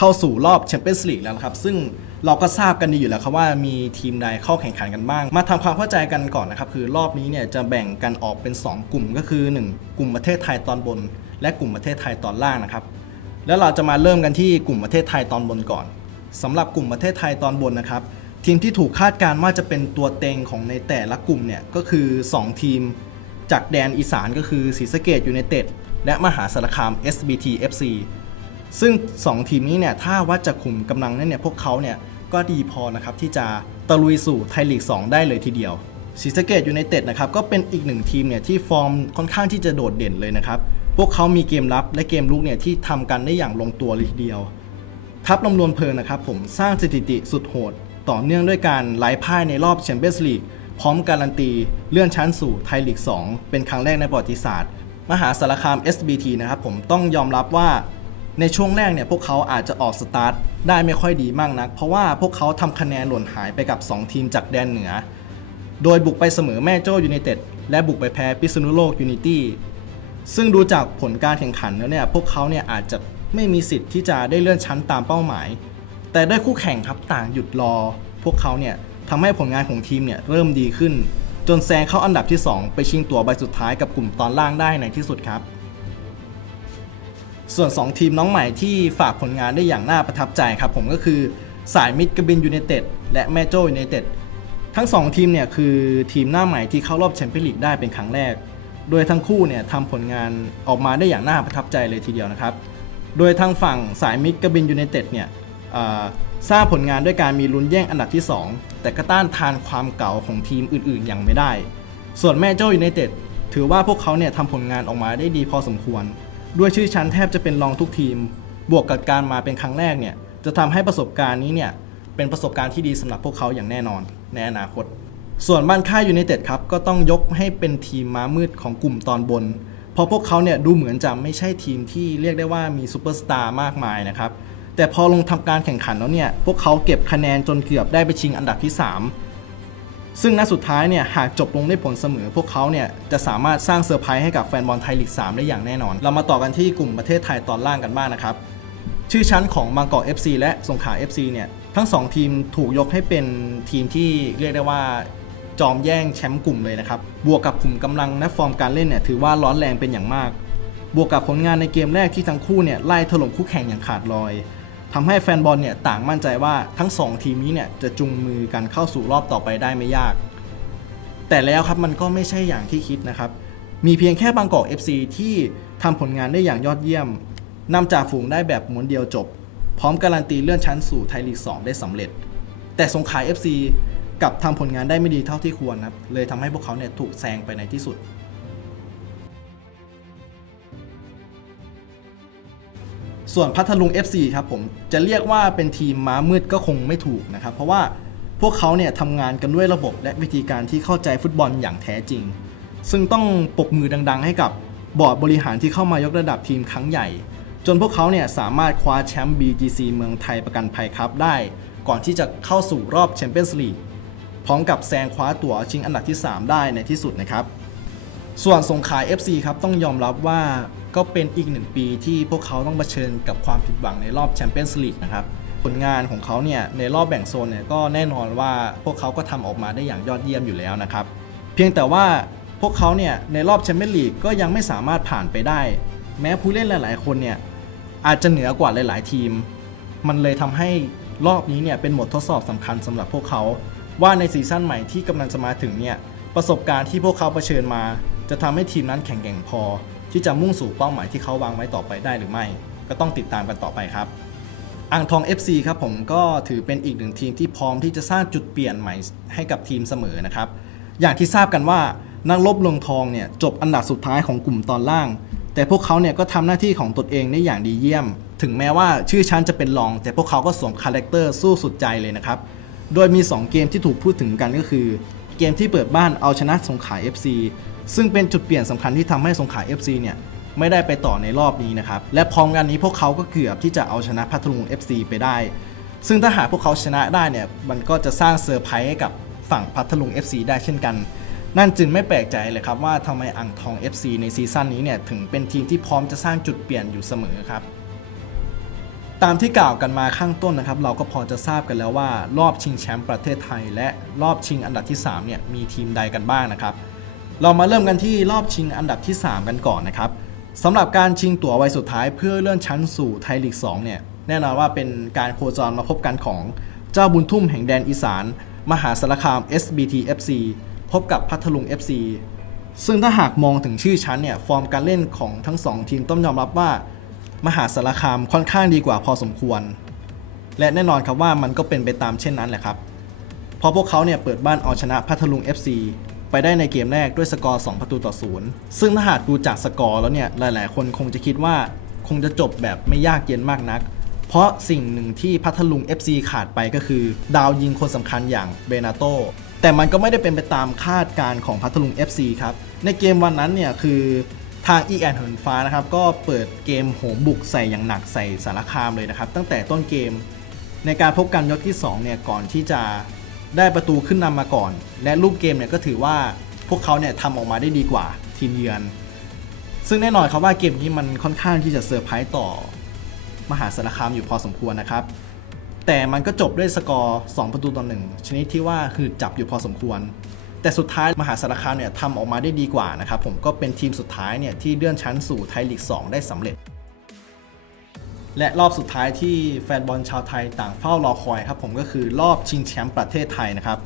เข้าสู่รอบแชมเปี้ยนส์ลีกแล้วนะครับ ซึ่งเราก็ทราบกันดีอยู่แล้วครับว่ามีทีมใดเข้าแข่งขันกันบ้าง มาทำความเข้าใจกันก่อนนะครับคือรอบนี้เนี่ยจะแบ่งกันออกเป็น 2 กลุ่มก็คือ 1 กลุ่มประเทศไทยตอนบน และกลุ่มประเทศไทยตอนล่างนะครับ แล้วเราจะมาเริ่มกันที่กลุ่มประเทศไทยตอนบนก่อนสำหรับกลุ่มประเทศไทยตอนบนนะครับทีมที่ถูกคาดการณ์ว่าจะเป็นตัวเต็งของในแต่ละกลุ่มเนี่ยก็คือ 2 ทีม จากแดนอีสานก็คือศรีสะเกดยูไนเต็ดและมหาสารคาม SBT FC ซึ่ง 2 ทีมนี้เนี่ยถ้าวัดจากขุมกำลังนั้นเนี่ยพวกเขาเนี่ยก็ดีพอนะครับที่จะตะลุยสู่ไทยลีก 2 ได้เลยทีเดียวศรีสะเกดยูไนเต็ดนะครับก็เป็นอีกหนึ่งทีมเนี่ยที่ฟอร์มค่อนข้างที่จะโดดเด่นเลยนะครับพวกเขามีเกมรับและเกมลุกเนี่ยที่ทำกันได้อย่างลงตัวเลยทีเดียว ทัพลำนวนเพลิงนะครับผมสร้างสถิติสุดโหด ต่อเนื่องด้วยการไล่พ่ายในรอบแชมเปี้ยนส์ลีกพร้อมการันตีเลื่อนชั้นสู่ไทยลีก 2 เป็นครั้งแรกในประวัติศาสตร์ มหาสารคาม SBT นะครับผมต้องยอมรับว่า ในช่วงแรกเนี่ยพวกเขาอาจจะออกสตาร์ทได้ไม่ค่อยดีมากนัก เพราะว่าพวกเขาทำคะแนนหล่นหายไปกับ 2 ทีมจากแดนเหนือ โดยบุกไปเสมอแม่โจ้ยูไนเต็ดและบุกไปแพ้พิษณุโลกยูไนตี้ซึ่งดูจากผลการแข่งขันแล้วเนี่ยพวกเขาเนี่ยอาจจะไม่มีสิทธิ์ที่จะได้เลื่อนชั้นตามเป้าหมาย แต่ด้วยคู่แข่งครับต่างหยุดรอ พวกเขาเนี่ยทำให้ผลงานของทีมเนี่ยเริ่มดีขึ้น จนแซงเข้าอันดับที่ 2 ไปชิงตั๋วใบสุดท้ายกับกลุ่มตอนล่างได้ในที่สุดครับ ส่วน 2 ทีมน้องใหม่ที่ฝากผลงานได้อย่างน่าประทับใจครับผมก็คือสายมิดกบินยูไนเต็ดและแม่โจ้ยูไนเต็ดทั้ง 2 ทีมเนี่ยคือทีมหน้าใหม่ที่เข้ารอบแชมเปี้ยนลีกได้เป็นครั้งแรก โดยทั้งคู่เนี่ยทำผลงานออกมาได้อย่างน่าประทับใจเลยทีเดียวนะครับ โดยทางฝั่งสายมิดกบินยูไนเต็ดเนี่ยสร้างผลงานด้วยการมีลุ้นแย่งอันดับที่ 2 แต่ก็ต้านทานความเก่าของทีมอื่นๆ อย่างไม่ได้ ส่วนแม่โจ้ยูไนเต็ดถือว่าพวกเขาเนี่ยทำผลงานออกมาได้ดีพอสมควร ด้วยชื่อชั้นแทบจะเป็นรองทุกทีม บวกกับการมาเป็นครั้งแรกเนี่ย จะทำให้ประสบการณ์นี้เนี่ย เป็นประสบการณ์ที่ดีสำหรับพวกเขาอย่างแน่นอนในอนาคต ส่วนบ้านค่ายยูไนเต็ดครับ ก็ต้องยกให้เป็นทีมม้ามืดของกลุ่มตอนบน เพราะพวกเขาเนี่ยดูเหมือนจะไม่ใช่ทีมที่เรียกได้ว่ามีซูเปอร์สตาร์มากมายนะครับ แต่พอลงทำการแข่งขันแล้วเนี่ย พวกเขาเก็บคะแนนจนเกือบได้ไปชิงอันดับที่ 3 ซึ่งนัดสุดท้ายเนี่ยหากจบลงด้วยผลเสมอ พวกเขาเนี่ยจะสามารถสร้างเซอร์ไพรส์ให้กับแฟนบอลไทยลีก 3 ได้อย่างแน่นอน เรามาต่อกันที่กลุ่มประเทศไทยตอนล่างกันบ้างนะครับ ชื่อชั้นของบางกอก FC และสงขลา FC เนี่ยทั้ง 2 ทีมถูกยกให้เป็นทีมที่เรียกได้ว่าจอมแย่งแชมป์กลุ่มเลยนะครับ บวกกับขุมกำลังและฟอร์มการเล่นเนี่ยถือว่าร้อนแรงเป็นอย่างมาก บวกกับผลงานในเกมแรกที่ทั้งคู่เนี่ยไล่ถล่มคู่แข่งอย่างขาดลอย ทำให้แฟนบอลเนี่ยต่างมั่นใจว่าทั้ง 2 ทีมนี้เนี่ยจะจุงมือกันเข้าสู่รอบต่อไปได้ไม่ยาก แต่แล้วครับมันก็ไม่ใช่อย่างที่คิดนะครับ มีเพียงแค่บางกอก FC ที่ทำผลงานได้อย่างยอดเยี่ยมนำจากฝูงได้แบบม้วนเดียวจบ พร้อมการันตีเลื่อนชั้นสู่ไทยลีก 2 ได้สำเร็จ แต่สงขลา FC กับทำผลงานได้ไม่ดีเท่าที่ควรนะครับเลยทำให้พวกเขาเนี่ยถูกแซงไปในที่สุด ส่วนพัทลุง FC ครับผมจะเรียกว่าเป็นทีมม้ามืดก็คงไม่ถูกนะครับ เพราะว่าพวกเขาเนี่ยทำงานกันด้วยระบบและวิธีการที่เข้าใจฟุตบอลอย่างแท้จริง ซึ่งต้องปรบมือดังๆ ให้กับบอร์ดบริหารที่เข้ามายกระดับทีมครั้งใหญ่ จนพวกเขาเนี่ยสามารถคว้าแชมป์ BGC เมืองไทยประกันภัยครับได้ ก่อนที่จะเข้าสู่รอบแชมเปี้ยนส์ลีกพร้อมกับแซงคว้าตั๋วชิงอันดับที่ 3 ได้ในที่สุดนะครับ ส่วนสงขลา FC ครับต้องยอมรับว่า ก็เป็นอีกหนึ่งปีที่พวกเขาต้องเผชิญกับความผิดหวังในรอบแชมเปี้ยนส์ลีกนะครับผลงานของเขาเนี่ยในรอบแบ่งโซนเนี่ยก็แน่นอนว่าพวกเขาก็ทำออกมาได้อย่างยอดเยี่ยมอยู่แล้วนะครับ เพียงแต่ว่าพวกเขาเนี่ยในรอบแชมเปี้ยนลีกก็ยังไม่สามารถผ่านไปได้ แม้ผู้เล่นหลาย ๆ คนเนี่ยอาจจะเหนือกว่าหลาย ๆ ทีม มันเลยทำให้รอบนี้เนี่ยเป็นบททดสอบสำคัญสำหรับพวกเขาว่าในซีซั่นใหม่ที่กำลังจะมาถึงเนี่ยประสบการณ์ที่พวกเขาเผชิญมา จะทำให้ทีมนั้นแข็งแกร่งพอ ที่จะมุ่งสู่เป้าหมายที่เขาวางไว้ต่อไปได้หรือไม่ ก็ต้องติดตามกันต่อไปครับอ่างทอง FC ครับผมก็ถือเป็นอีกหนึ่งทีมที่พร้อมที่จะสร้างจุดเปลี่ยนใหม่ให้กับทีมเสมอนะครับ อย่างที่ทราบกันว่านักลบลงทองเนี่ยจบอันดับสุดท้ายของกลุ่มตอนล่าง แต่พวกเขาเนี่ยก็ทำหน้าที่ของตนเองได้อย่างดีเยี่ยม ถึงแม้ว่าชื่อชั้นจะเป็นรอง แต่พวกเขาก็สวมคาแรคเตอร์สู้สุดใจเลยนะครับ โดยมี 2 เกมที่ถูกพูดถึงกันก็คือ เกมที่เปิดบ้านเอาชนะสงขลา FC ซึ่งเป็นจุดเปลี่ยนสำคัญที่ทำให้สงขลา FC เนี่ยไม่ได้ไปต่อในรอบนี้นะครับ และพร้อมกันนี้พวกเขาก็เกือบที่จะเอาชนะพัทลุง FC ไปได้ ซึ่งถ้าหากพวกเขาชนะได้เนี่ยมันก็จะสร้างเซอร์ไพรส์ให้กับฝั่งพัทลุง FC ได้เช่นกัน นั่นจึงไม่แปลกใจเลยครับว่าทำไมอ่างทอง FC ในซีซั่นนี้เนี่ยถึงเป็นทีมที่พร้อมจะสร้างจุดเปลี่ยนอยู่เสมอครับตามที่กล่าวกันมาข้างต้นนะครับ เราก็พอจะทราบกันแล้วว่า รอบชิงแชมป์ประเทศไทย และรอบชิงอันดับที่3เนี่ยมีทีมใดกันบ้างนะครับ เรามาเริ่มกันที่รอบชิงอันดับที่ 3 กันก่อนนะครับสำหรับการชิงตั๋ววัยสุดท้ายเพื่อเลื่อนชั้นสู่ไทยลีก2เนี่ยแน่นอนว่าเป็นการโคจรมาพบกันของเจ้าบุญทุ่มแห่งแดนอีสาน มหาสารคาม SBT FC พบกับพัทลุง FC ซึ่งถ้าหากมองถึงชื่อชั้นเนี่ยฟอร์มการเล่นของทั้งสองทีมต้องยอมรับว่า มหาสารคามค่อนข้างดีกว่าพอสมควร และแน่นอนครับว่ามันก็เป็นไปตามเช่นนั้นแหละครับเพราะพวกเขาเนี่ยเปิดบ้านเอาชนะพัทลุง FC ไปได้ในเกมแรกด้วยสกอร์ 2 ประตูต่อศูนย์ซึ่งถ้าหากดูจากสกอร์แล้วเนี่ย หลาย ๆ คนคงจะคิดว่าคงจะจบแบบไม่ยากเย็นมากนัก เพราะสิ่งหนึ่งที่พัทลุง FC ขาดไปก็คือ ดาวยิงคนสำคัญอย่างเบนาโตแต่มันก็ไม่ได้เป็นไปตามคาดการณ์ของพัทลุง FC ครับ ในเกมวันนั้นเนี่ยคือทางอีแอนเหินฟ้านะครับ ก็เปิดเกมโหมบุกใส่อย่างหนักใส่สารคามเลยนะครับ ตั้งแต่ต้นเกมในการพบกันยกที่ 2 เนี่ย ก่อนที่จะ ได้ประตูขึ้นนำมาก่อน และลูกเกมเนี่ยก็ถือว่าพวกเขาเนี่ยทำออกมาได้ดีกว่าทีมเยือน ซึ่งแน่นอนครับว่าเกมนี้มันค่อนข้างที่จะเซอร์ไพรส์ต่อ มหาสารคามอยู่พอสมควรนะครับ แต่มันก็จบด้วยสกอร์ 2 ประตูต่อหนึ่งชนิดที่ว่าหืดจับอยู่พอสมควร แต่สุดท้ายมหาสารคามเนี่ยทำออกมาได้ดีกว่านะครับผมก็เป็นทีมสุดท้ายเนี่ยที่เลื่อนชั้นสู่ไทยลีก 2 ได้สำเร็จ และรอบสุดท้ายที่แฟนบอลชาวไทยต่างเฝ้ารอคอยครับผมก็คือรอบชิงแชมป์ประเทศไทยนะครับ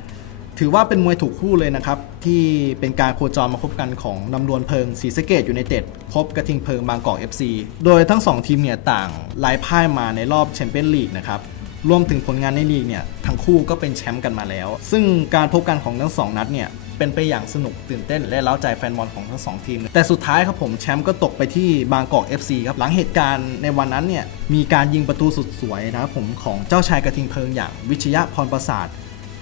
ถือว่าเป็นมวยถูกคู่เลยนะครับ ที่เป็นการโคจรมาพบกันของนำดวนเพลิงศรีสะเกดอยูไนเต็ดพบกระทิงเพลิงบางกอก FC โดยทั้ง 2 ทีมเนี่ยต่างไล่พ่ายมาในรอบแชมเปี้ยนลีกนะครับรวมถึงผลงานในลีกเนี่ยทั้งคู่ก็เป็นแชมป์กันมาแล้ว ซึ่งการพบกันของทั้งสองนัดเนี่ย เป็นไปอย่างสนุกตื่นเต้น และเล้าใจแฟนบอลของทั้งสองทีม แต่สุดท้ายครับผมแชมป์ก็ตกไปที่บางกอก FC ครับหลังเหตุการณ์ในวันนั้นเนี่ยมีการยิงประตูสุดสวยนะครับผมของเจ้าชายกระทิงเพลิงอย่างวิชยะพรประสาท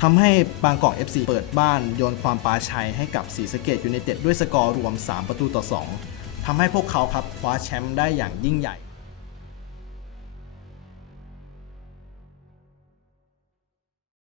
ทำให้บางกอก FC เปิดบ้านโยนความปาชัยให้กับศรีสะเกดยูไนเต็ดด้วยสกอร์รวม 3 ประตูต่อ 2ทำให้พวกเขาครับคว้าแชมป์ได้อย่างยิ่งใหญ่